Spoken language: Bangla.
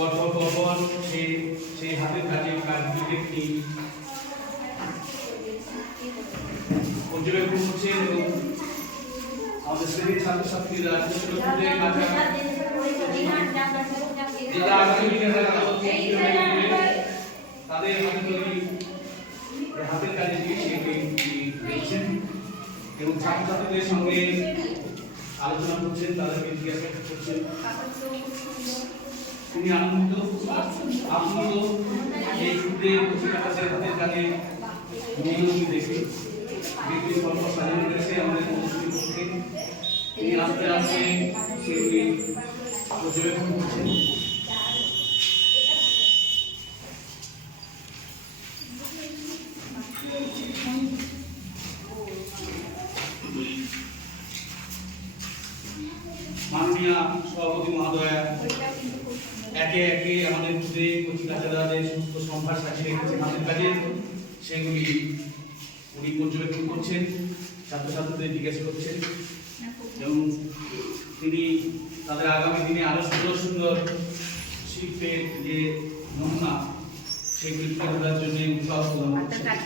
পরপর সেই হাতের কাজগুলিকে তিনি পর্যবেক্ষণ করছেন এবং আমাদের শ্রেণীর ছাত্রছাত্রীরা যারা আগামী দিনে তাদের হাতের কাজে দিয়েছেন এবং ছাত্রছাত্রীদের সঙ্গে আলোচনা করছেন, তাদেরকে জিজ্ঞাসা করছেন। তিনি আনন্দ এই ক্ষুদ্রে হাতের কাজে নিয়মিত দেখে ব্যক্তি স্বল্প সাজানো করেছে আমাদের অনুষ্ঠানের পক্ষে। তিনি আস্তে আস্তে সেগুলি পর্যবেক্ষণ করছেন। মাননীয় সভাপতি মহোদয়া একে একে আমাদের ক্ষুদ্রে কচিকাচারা যে সমস্ত সম্ভার সাজিয়ে রেখেছেন হাতের কাজে সেগুলি উনি পর্যবেক্ষণ করছেন, ছাত্রছাত্রীদের জিজ্ঞাসা করছেন এবং তিনি তাদের আগামী দিনে আরো সুন্দর সুন্দর শিল্পের যে নমুনা সেগুলি তুলে ধরার জন্য উৎসাহ প্রদান করছেন।